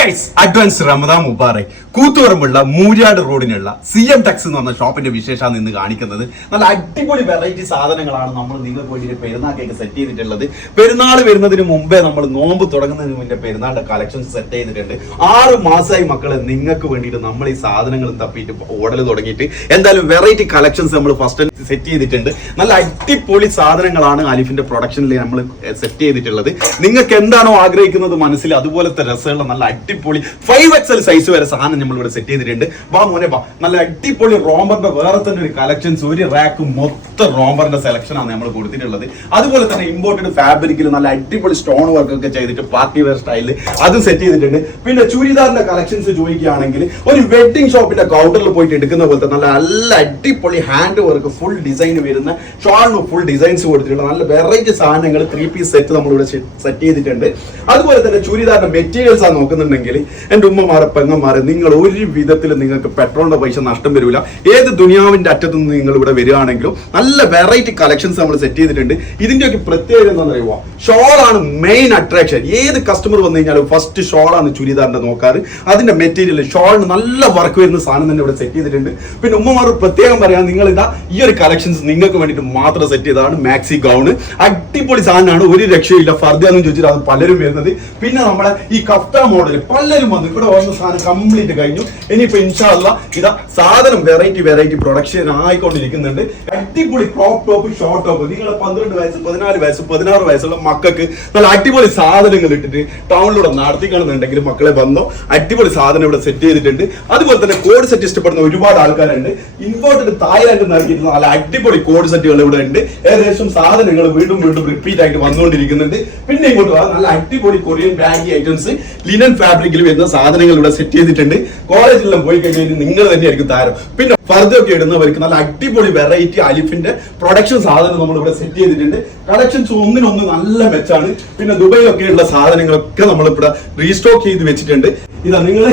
Guys advance Ramadan Mubarak. കൂത്തുപറമ്പുള്ള മൂര്യാട് റോഡിനുള്ള CM Tex എന്ന് പറഞ്ഞ ഷോപ്പിന്റെ വിശേഷമാണ് ഇന്ന് കാണിക്കുന്നത്. നല്ല അടിപൊളി വെറൈറ്റി സാധനങ്ങളാണ് നമ്മൾ നിങ്ങൾക്ക് വേണ്ടി പെരുന്നാളൊക്കെ സെറ്റ് ചെയ്തിട്ടുള്ളത്. പെരുന്നാൾ വരുന്നതിന് മുമ്പേ നമ്മൾ നോമ്പ് തുടങ്ങുന്നതിന് മുന്നേ പെരുന്നാളിന്റെ കളക്ഷൻസ് സെറ്റ് ചെയ്തിട്ടുണ്ട്. 6 മാസമായി മക്കളെ നിങ്ങൾക്ക് വേണ്ടിയിട്ട് നമ്മൾ ഈ സാധനങ്ങൾ തപ്പിയിട്ട് ഓർഡർ തുടങ്ങിയിട്ട് എന്തായാലും വെറൈറ്റി കളക്ഷൻസ് നമ്മൾ ഫസ്റ്റ് സെറ്റ് ചെയ്തിട്ടുണ്ട്. നല്ല അടിപൊളി സാധനങ്ങളാണ് അലിഫിന്റെ പ്രൊഡക്ഷനിൽ നമ്മൾ സെറ്റ് ചെയ്തിട്ടുള്ളത്. നിങ്ങൾക്ക് എന്താണോ ആഗ്രഹിക്കുന്നത് മനസ്സിൽ അതുപോലത്തെ രസമുള്ള നല്ല അടിപൊളി 5XL സൈസ് വരെ സാധനം നമ്മൾ ഇവിടെ സെറ്റ് ചെയ്തിട്ടുണ്ട്. വാ മോനെ വാ. നല്ല അടിപൊളി റോംബറിന്റെ വേറെ തന്നെ ഒരു കളക്ഷൻസ്, ഒരു റാക്ക് മൊത്തം റോംബറിന്റെ സെലക്ഷൻ ആണ് നമ്മൾ കൊടുത്തിട്ടുള്ളത്. അതുപോലെ തന്നെ ഇമ്പോർട്ടഡ് ഫാബ്രിക്കിൽ നല്ല അടിപൊളി സ്റ്റോൺ വർക്ക് ഒക്കെ ചെയ്തിട്ട് പാർട്ടി വെയർ സ്റ്റൈലിൽ അതും സെറ്റ് ചെയ്തിട്ടുണ്ട്. പിന്നെ ചുരിദാറിന്റെ കളക്ഷൻസ് ചോദിക്കുകയാണെങ്കിൽ ഒരു വെഡിങ് ഷോപ്പിന്റെ കൗണ്ടറിൽ പോയിട്ട് എടുക്കുന്ന പോലത്തെ നല്ല അടിപൊളി ഹാൻഡ് വർക്ക് ഫുൾ ഡിസൈൻ വരുന്ന ഷോളിന് ഫുൾ ഡിസൈൻസ് കൊടുത്തിട്ടുണ്ട്. നല്ല വെറൈറ്റി സാധനങ്ങൾ 3 പീസ് സെറ്റ് നമ്മളിവിടെ സെറ്റ് ചെയ്തിട്ടുണ്ട്. അതുപോലെ തന്നെ ചുരിദാറിന്റെ മെറ്റീരിയൽസ് ആണ് നോക്കുന്നുണ്ടെങ്കിൽ എന്റെ ഉമ്മമാരെ പെങ്ങന്മാരെ നിങ്ങൾ ഒരു വിധത്തിൽ നിങ്ങൾക്ക് പെട്രോളിന്റെ പൈസ നഷ്ടം വരില്ല. ഏത് ദുനിയാവിന്റെ അറ്റത്തു നിന്ന് നിങ്ങൾ ഇവിടെ വരികയാണെങ്കിലും നല്ല വെറൈറ്റി കളക്ഷൻസ് നമ്മൾ സെറ്റ് ചെയ്തിട്ടുണ്ട്. ഇതിന്റെയൊക്കെ പ്രത്യേകത എന്താണെന്ന് അറിയുമോ? ഷോളാണ് മെയിൻ അട്രാക്ഷൻ. ഏത് കസ്റ്റമർ വന്നു കഴിഞ്ഞാലും ഫസ്റ്റ് ഷോളാണ് ചുരിദാറിന്റെ നോക്കാറ്. അതിന്റെ മെറ്റീരിയൽ ഷോളിന് നല്ല വർക്ക് വരുന്ന സാധനം തന്നെ ഇവിടെ സെറ്റ് ചെയ്തിട്ടുണ്ട്. പിന്നെ ഉമ്മമാർ പ്രത്യേകം പറയാം, നിങ്ങൾ ഇതാ ഈ ഒരു കളക്ഷൻസ് നിങ്ങൾക്ക് വേണ്ടിയിട്ട് മാത്രം സെറ്റ് ചെയ്തതാണ്. മാക്സി ഗൗണ് അടിപൊളി സാധനമാണ്, ഒരു രക്ഷയില്ല. ഫർദാന്ന് ചോദിച്ചിട്ട് അത് പലരും വരുന്നത്. പിന്നെ നമ്മളെ ഈ കഫ്ത മോഡൽ പലരും വന്നു ഇവിടെ വന്ന സാധനം കംപ്ലീറ്റ് കഴിഞ്ഞു. ഇനിയിപ്പോ ഇൻഷാ അല്ലാഹ് ഇതാ സാധനം വെറൈറ്റി പ്രൊഡക്ഷൻ ആയിക്കൊണ്ടിരിക്കുന്നുണ്ട്. അടിപൊളി ക്രോപ്പ് ടോപ്പ്, ഷോർട്ട് ടോപ്പ്. നിങ്ങളെ 12 വയസ്സ് 14 വയസ്സ് 16 വയസ്സുള്ള മക്കൾക്ക് നല്ല അടിപൊളി സാധനങ്ങൾ ഇട്ടിട്ട് ടൗണിലൂടെ നടത്തിക്കണമെന്നുണ്ടെങ്കിൽ മക്കളെ വന്നോ, അടിപൊളി സാധനം ഇവിടെ സെറ്റ് ചെയ്തിട്ടുണ്ട്. അതുപോലെ തന്നെ കോഡ് സെറ്റ് ഇഷ്ടപ്പെടുന്ന ഒരുപാട് ആൾക്കാരുണ്ട്. ഇമ്പോർട്ടഡ് തായ്ലാൻഡ് നൽകിയിട്ടുള്ള നല്ല അടിപൊളി കോഡ് സെറ്റുകൾ ഇവിടെ ഉണ്ട്. ഏകദേശം സാധനങ്ങൾ വീണ്ടും റിപ്പീറ്റ് ആയിട്ട് വന്നുകൊണ്ടിരിക്കുന്നുണ്ട്. പിന്നെ ഇങ്ങോട്ട് നല്ല അടിപൊളി കൊറിയൻ ബാഗി ഐറ്റംസ് ലിനൻ ഫാബ്രിക്കിൽ വരുന്ന സാധനങ്ങൾ ഇവിടെ സെറ്റ് ചെയ്തിട്ടുണ്ട്. കോളേജിലെല്ലാം പോയി കഴിഞ്ഞാൽ നിങ്ങൾ തന്നെയായിരിക്കും താരം. പിന്നെ ഫർദൊക്കെ ഇടുന്നവർക്ക് നല്ല അടിപൊളി വെറൈറ്റി അലിഫിന്റെ പ്രൊഡക്ഷൻ സാധനം നമ്മൾ ഇവിടെ സെറ്റ് ചെയ്തിട്ടുണ്ട്. കളക്ഷൻസ് ഒന്നിനൊന്ന് നല്ല മെച്ചാണ്. പിന്നെ ദുബൈയിലൊക്കെയുള്ള സാധനങ്ങളൊക്കെ നമ്മളിവിടെ റീസ്റ്റോക്ക് ചെയ്ത് വെച്ചിട്ടുണ്ട്. ഇതാ നിങ്ങൾ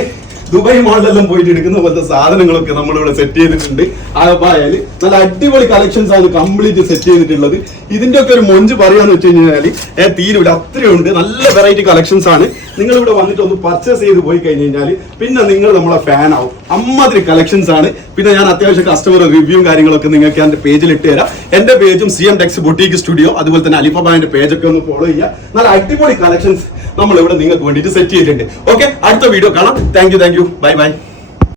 ദുബായ് മോളിലെല്ലാം പോയിട്ട് എടുക്കുന്ന പോലത്തെ സാധനങ്ങളൊക്കെ നമ്മളിവിടെ സെറ്റ് ചെയ്തിട്ടുണ്ട്. ആയാല് നല്ല അടിപൊളി കളക്ഷൻസ് ആണ് കംപ്ലീറ്റ് സെറ്റ് ചെയ്തിട്ടുള്ളത്. ഇതിന്റെ ഒക്കെ ഒരു മൊഞ്ച് പറയാന്ന് വെച്ച് കഴിഞ്ഞാല് തീരുവില്ല, അത്രയുണ്ട്. നല്ല വെറൈറ്റി കളക്ഷൻസ് ആണ്. നിങ്ങൾ ഇവിടെ വന്നിട്ട് ഒന്ന് പർച്ചേസ് ചെയ്ത് പോയി കഴിഞ്ഞ് കഴിഞ്ഞാൽ പിന്നെ നിങ്ങൾ നമ്മളെ ഫാൻ ആവും. അമ്മാതിരി കളക്ഷൻസ് ആണ്. പിന്നെ ഞാൻ അത്യാവശ്യം കസ്റ്റമർ റിവ്യൂ കാര്യങ്ങളൊക്കെ നിങ്ങൾക്ക് എന്റെ പേജിൽ ഇട്ട് തരാം. എന്റെ പേജും CM ടെക്സ് ബൊട്ടീക്ക് സ്റ്റുഡിയോ, അതുപോലെ തന്നെ അലിഫബാന്റെ പേജൊക്കെ ഒന്ന് ഫോളോ ചെയ്യുക. നല്ല അടിപൊളി കളക്ഷൻസ് നമ്മൾ ഇവിടെ നിങ്ങൾക്ക് വേണ്ടിയിട്ട് സെറ്റ് ചെയ്തിട്ടുണ്ട്. ഓക്കെ, അടുത്ത വീഡിയോ കാണാം. Thank you. ബൈ.